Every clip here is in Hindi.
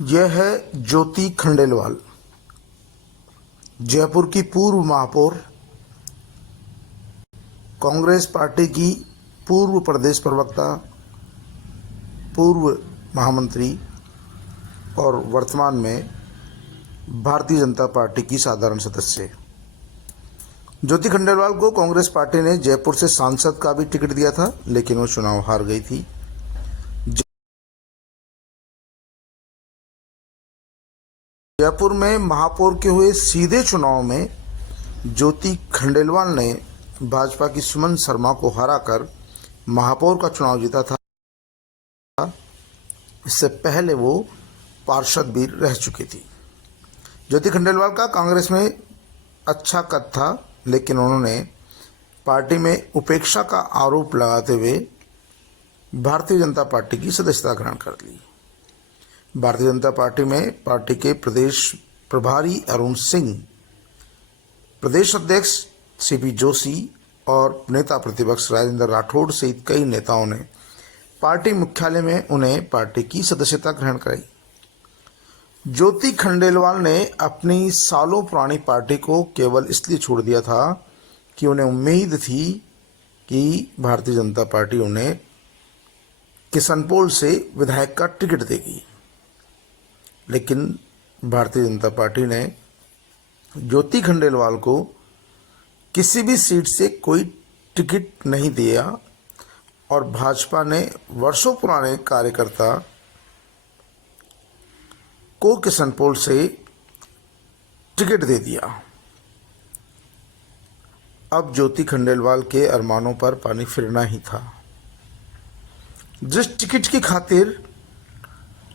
यह है ज्योति खंडेलवाल, जयपुर की पूर्व महापौर, कांग्रेस पार्टी की पूर्व प्रदेश प्रवक्ता, पूर्व महामंत्री और वर्तमान में भारतीय जनता पार्टी की साधारण सदस्य। ज्योति खंडेलवाल को कांग्रेस पार्टी ने जयपुर से सांसद का भी टिकट दिया था, लेकिन वो चुनाव हार गई थी। जयपुर में महापौर के हुए सीधे चुनाव में ज्योति खंडेलवाल ने भाजपा की सुमन शर्मा को हराकर महापौर का चुनाव जीता था। इससे पहले वो पार्षद भी रह चुकी थी। ज्योति खंडेलवाल का कांग्रेस में अच्छा कद था, लेकिन उन्होंने पार्टी में उपेक्षा का आरोप लगाते हुए भारतीय जनता पार्टी की सदस्यता ग्रहण कर ली। भारतीय जनता पार्टी में पार्टी के प्रदेश प्रभारी अरुण सिंह, प्रदेश अध्यक्ष सीपी जोशी और नेता प्रतिपक्ष राजेंद्र राठौड़ सहित कई नेताओं ने पार्टी मुख्यालय में उन्हें पार्टी की सदस्यता ग्रहण कराई। ज्योति खंडेलवाल ने अपनी सालों पुरानी पार्टी को केवल इसलिए छोड़ दिया था कि उन्हें उम्मीद थी कि भारतीय जनता पार्टी उन्हें किशनपोल से विधायक का टिकट देगी, लेकिन भारतीय जनता पार्टी ने ज्योति खंडेलवाल को किसी भी सीट से कोई टिकट नहीं दिया और भाजपा ने वर्षों पुराने कार्यकर्ता को किशनपोल से टिकट दे दिया। अब ज्योति खंडेलवाल के अरमानों पर पानी फिरना ही था। जिस टिकट की खातिर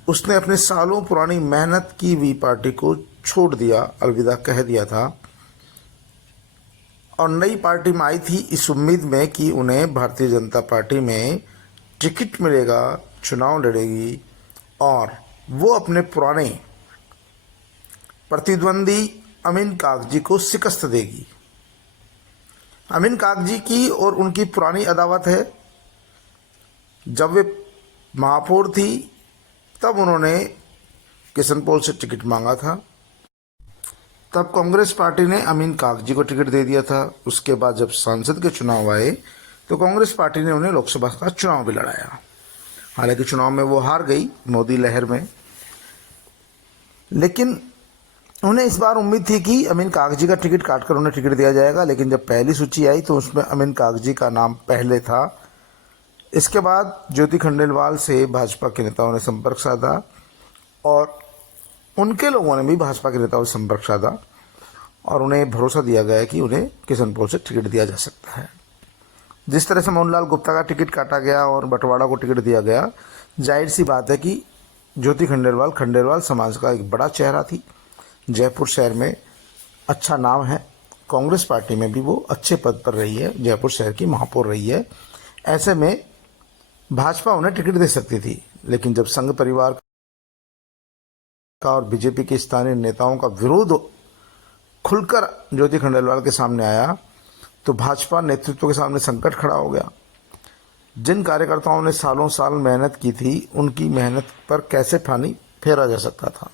उसने अपने सालों पुरानी मेहनत की हुई पार्टी को छोड़ दिया, अलविदा कह दिया था, और नई पार्टी में आई थी इस उम्मीद में कि उन्हें भारतीय जनता पार्टी में टिकट मिलेगा, चुनाव लड़ेगी और वो अपने पुराने प्रतिद्वंदी अमीन कागजी को शिकस्त देगी। अमीन कागजी की और उनकी पुरानी अदावत है। जब वे महापौर थी तब उन्होंने किशनपोल से टिकट मांगा था। तब कांग्रेस पार्टी ने अमीन कागजी को टिकट दे दिया था। उसके बाद जब सांसद के चुनाव आए तो कांग्रेस पार्टी ने उन्हें लोकसभा का चुनाव भी लड़ाया। हालांकि चुनाव में वो हार गई मोदी लहर में, लेकिन उन्हें इस बार उम्मीद थी कि अमीन कागजी का टिकट काटकर उन्हें टिकट दिया जाएगा। लेकिन जब पहली सूची आई तो उसमें अमीन कागजी का नाम पहले था। इसके बाद ज्योति खंडेलवाल से भाजपा के नेताओं ने संपर्क साधा और उनके लोगों ने भी भाजपा के नेताओं से संपर्क साधा और उन्हें भरोसा दिया गया कि उन्हें किशनपोल से टिकट दिया जा सकता है। जिस तरह से मोहनलाल गुप्ता का टिकट काटा गया और बंटवाड़ा को टिकट दिया गया, जाहिर सी बात है कि ज्योति खंडेलवाल समाज का एक बड़ा चेहरा थी। जयपुर शहर में अच्छा नाम है, कांग्रेस पार्टी में भी वो अच्छे पद पर रही है, जयपुर शहर की महापौर रही है। ऐसे में भाजपा उन्हें टिकट दे सकती थी, लेकिन जब संघ परिवार का और बीजेपी के स्थानीय नेताओं का विरोध खुलकर ज्योति खंडेलवाल के सामने आया तो भाजपा नेतृत्व के सामने संकट खड़ा हो गया। जिन कार्यकर्ताओं ने सालों साल मेहनत की थी, उनकी मेहनत पर कैसे पानी फेरा जा सकता था।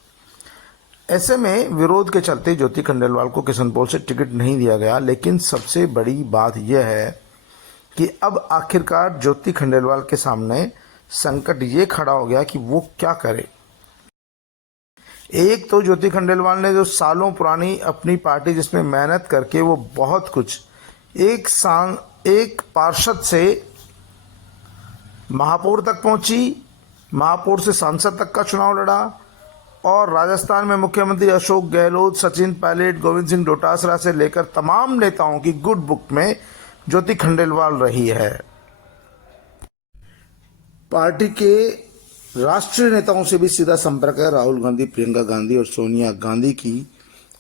ऐसे में विरोध के चलते ज्योति खंडेलवाल को किशनपोल से टिकट नहीं दिया गया। लेकिन सबसे बड़ी बात यह है कि अब आखिरकार ज्योति खंडेलवाल के सामने संकट ये खड़ा हो गया कि वो क्या करे। एक तो ज्योति खंडेलवाल ने जो सालों पुरानी अपनी पार्टी जिसमें मेहनत करके वो बहुत कुछ एक पार्षद से महापौर तक पहुंची, महापौर से सांसद तक का चुनाव लड़ा और राजस्थान में मुख्यमंत्री अशोक गहलोत, सचिन पायलट, गोविंद सिंह डोटासरा से लेकर तमाम नेताओं की गुड बुक में ज्योति खंडेलवाल रही है। पार्टी के राष्ट्रीय नेताओं से भी सीधा संपर्क है। राहुल गांधी, प्रियंका गांधी और सोनिया गांधी की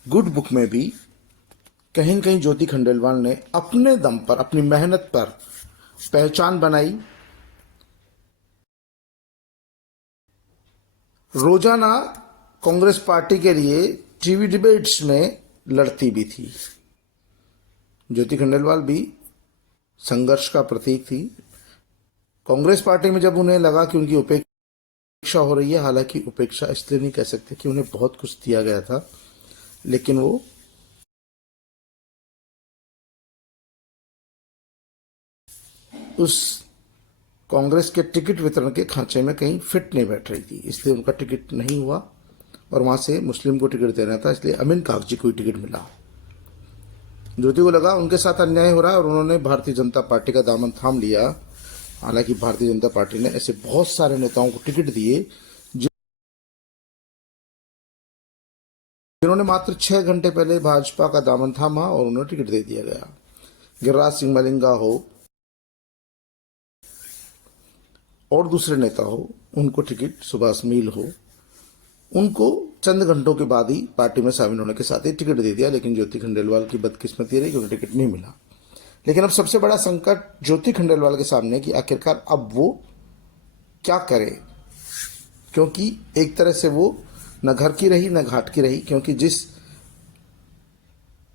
गुड बुक में भी कहीं न कहीं ज्योति खंडेलवाल ने अपने दम पर, अपनी मेहनत पर पहचान बनाई। रोजाना कांग्रेस पार्टी के लिए टीवी डिबेट्स में लड़ती भी थी। ज्योति खंडेलवाल भी संघर्ष का प्रतीक थी। कांग्रेस पार्टी में जब उन्हें लगा कि उनकी उपेक्षा उपेक्षा हो रही है। हालांकि उपेक्षा इसलिए नहीं कह सकते कि उन्हें बहुत कुछ दिया गया था, लेकिन वो उस कांग्रेस के टिकट वितरण के खांचे में कहीं फिट नहीं बैठ रही थी, इसलिए उनका टिकट नहीं हुआ और वहां से मुस्लिम को टिकट देना था, इसलिए अमीन कागजी को टिकट मिला। ज्योति को लगा उनके साथ अन्याय हो रहा है और उन्होंने भारतीय जनता पार्टी का दामन थाम लिया। हालांकि भारतीय जनता पार्टी ने ऐसे बहुत सारे नेताओं को टिकट दिए जिन्होंने मात्र 6 घंटे पहले भाजपा का दामन थामा और उन्हें टिकट दे दिया गया। गिरिराज सिंह मलिंगा हो और दूसरे नेता हो, उनको टिकट, सुभाष मील हो, उनको चंद घंटों के बाद ही पार्टी में शामिल होने के साथ ही टिकट दे दिया। लेकिन ज्योति खंडेलवाल की बदकिस्मती रही कि उन्हें टिकट नहीं मिला। लेकिन अब सबसे बड़ा संकट ज्योति खंडेलवाल के सामने कि आखिरकार अब वो क्या करे, क्योंकि एक तरह से वो न घर की रही न घाट की रही, क्योंकि जिस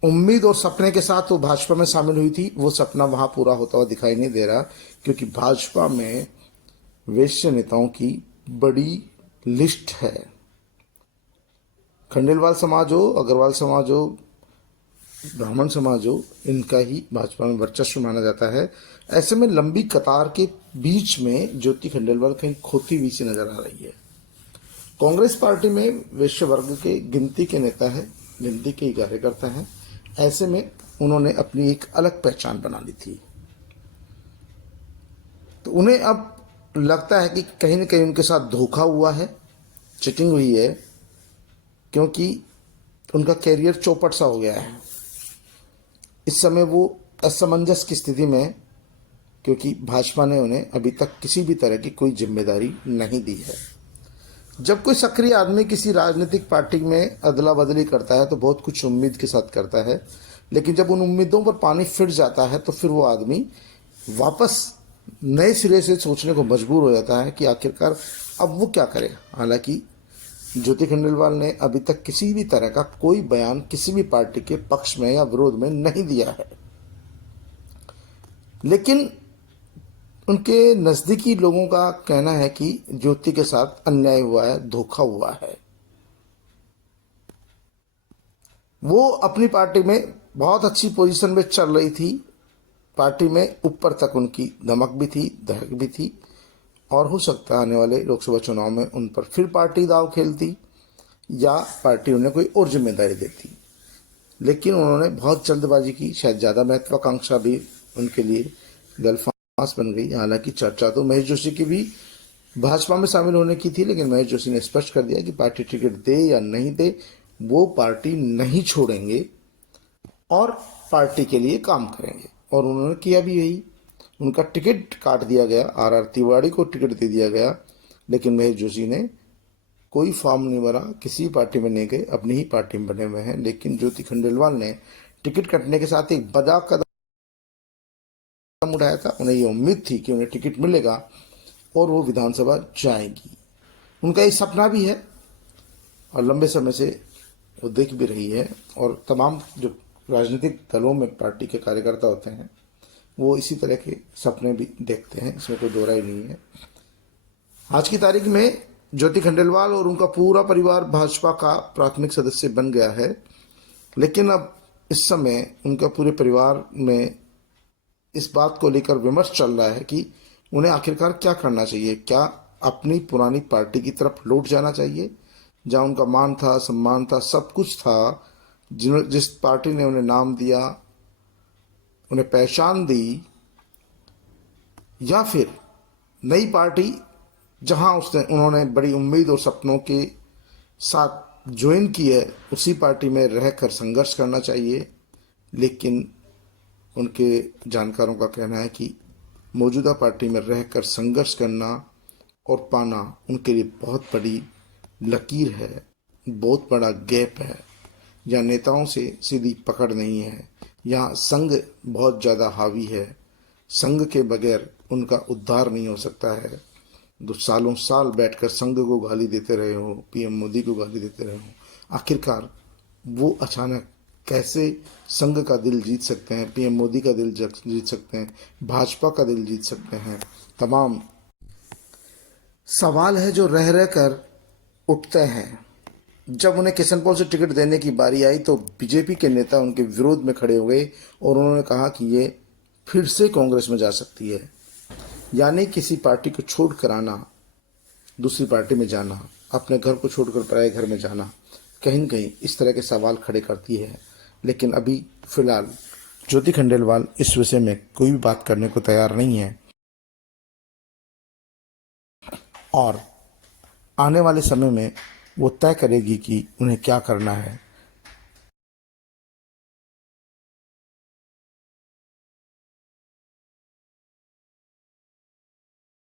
उम्मीद और सपने के साथ वो भाजपा में शामिल हुई थी वो सपना वहां पूरा होता हुआ दिखाई नहीं दे रहा, क्योंकि भाजपा में वैश्य नेताओं की बड़ी लिस्ट है। खंडेलवाल समाज हो, अग्रवाल समाज हो, ब्राह्मण समाज हो, इनका ही भाजपा में वर्चस्व माना जाता है। ऐसे में लंबी कतार के बीच में ज्योति खंडेलवाल कहीं खोती हुई सी नजर आ रही है। कांग्रेस पार्टी में वैश्य वर्ग के गिनती के नेता है, गिनती के ही कार्यकर्ता हैं। ऐसे में उन्होंने अपनी एक अलग पहचान बना ली थी, तो उन्हें अब लगता है कि कहीं न कहीं उनके साथ धोखा हुआ है, चीटिंग हुई है, क्योंकि उनका कैरियर चौपट सा हो गया है। इस समय वो असमंजस की स्थिति में है, क्योंकि भाजपा ने उन्हें अभी तक किसी भी तरह की कोई जिम्मेदारी नहीं दी है। जब कोई सक्रिय आदमी किसी राजनीतिक पार्टी में अदला बदली करता है तो बहुत कुछ उम्मीद के साथ करता है, लेकिन जब उन उम्मीदों पर पानी फिर जाता है तो फिर वो आदमी वापस नए सिरे से सोचने को मजबूर हो जाता है कि आखिरकार अब वो क्या करे। हालांकि ज्योति खंडेलवाल ने अभी तक किसी भी तरह का कोई बयान किसी भी पार्टी के पक्ष में या विरोध में नहीं दिया है, लेकिन उनके नजदीकी लोगों का कहना है कि ज्योति के साथ अन्याय हुआ है, धोखा हुआ है। वो अपनी पार्टी में बहुत अच्छी पोजीशन में चल रही थी, पार्टी में ऊपर तक उनकी धमक भी थी, दहक भी थी, और हो सकता है आने वाले लोकसभा चुनाव में उन पर फिर पार्टी दाव खेलती या पार्टी उन्हें कोई और जिम्मेदारी देती। लेकिन उन्होंने बहुत जल्दबाजी की, शायद ज़्यादा महत्वाकांक्षा भी उनके लिए गलफांस बन गई। हालांकि चर्चा तो महेश जोशी की भी भाजपा में शामिल होने की थी, लेकिन महेश जोशी ने स्पष्ट कर दिया कि पार्टी टिकट दे या नहीं दे, वो पार्टी नहीं छोड़ेंगे और पार्टी के लिए काम करेंगे। और उन्होंने किया भी यही, उनका टिकट काट दिया गया, आर तिवारी को टिकट दे दिया गया, लेकिन महेश जोशी ने कोई फॉर्म नहीं भरा, किसी पार्टी में नहीं गए, अपनी ही पार्टी में बने हुए हैं। लेकिन ज्योति खंडेलवाल ने टिकट कटने के साथ एक बड़ा कदम उठाया था। उन्हें ये उम्मीद थी कि उन्हें टिकट मिलेगा और वो विधानसभा जाएंगी। उनका ये सपना भी है और लंबे समय से वो देख भी रही है, और तमाम जो राजनीतिक दलों में पार्टी के कार्यकर्ता होते हैं वो इसी तरह के सपने भी देखते हैं, इसमें कोई दो राय नहीं है। आज की तारीख में ज्योति खंडेलवाल और उनका पूरा परिवार भाजपा का प्राथमिक सदस्य बन गया है, लेकिन अब इस समय उनका पूरे परिवार में इस बात को लेकर विमर्श चल रहा है कि उन्हें आखिरकार क्या करना चाहिए। क्या अपनी पुरानी पार्टी की तरफ लौट जाना चाहिए, जहां उनका मान था, सम्मान था, सब कुछ था, जिस पार्टी ने उन्हें नाम दिया, उन्हें पहचान दी, या फिर नई पार्टी जहां उन्होंने बड़ी उम्मीद और सपनों के साथ ज्वाइन की है, उसी पार्टी में रहकर संघर्ष करना चाहिए। लेकिन उनके जानकारों का कहना है कि मौजूदा पार्टी में रहकर संघर्ष करना और पाना उनके लिए बहुत बड़ी लकीर है, बहुत बड़ा गैप है। यहाँ नेताओं से सीधी पकड़ नहीं है, यहाँ संघ बहुत ज़्यादा हावी है, संघ के बगैर उनका उद्धार नहीं हो सकता है। जो सालों साल बैठकर संघ को गाली देते रहे हो, पीएम मोदी को गाली देते रहे हो, आखिरकार वो अचानक कैसे संघ का दिल जीत सकते हैं, पीएम मोदी का दिल जीत सकते हैं, भाजपा का दिल जीत सकते हैं, तमाम सवाल है जो रह रह कर उठते हैं। जब उन्हें किशनपॉल से टिकट देने की बारी आई तो बीजेपी के नेता उनके विरोध में खड़े हो गए और उन्होंने कहा कि ये फिर से कांग्रेस में जा सकती है। यानी किसी पार्टी को छोड़ कर आना, दूसरी पार्टी में जाना, अपने घर को छोड़कर पराए घर में जाना, कहीं न कहीं इस तरह के सवाल खड़े करती है। लेकिन अभी फिलहाल ज्योति खंडेलवाल इस विषय में कोई भी बात करने को तैयार नहीं है और आने वाले समय में वो तय करेगी कि उन्हें क्या करना है।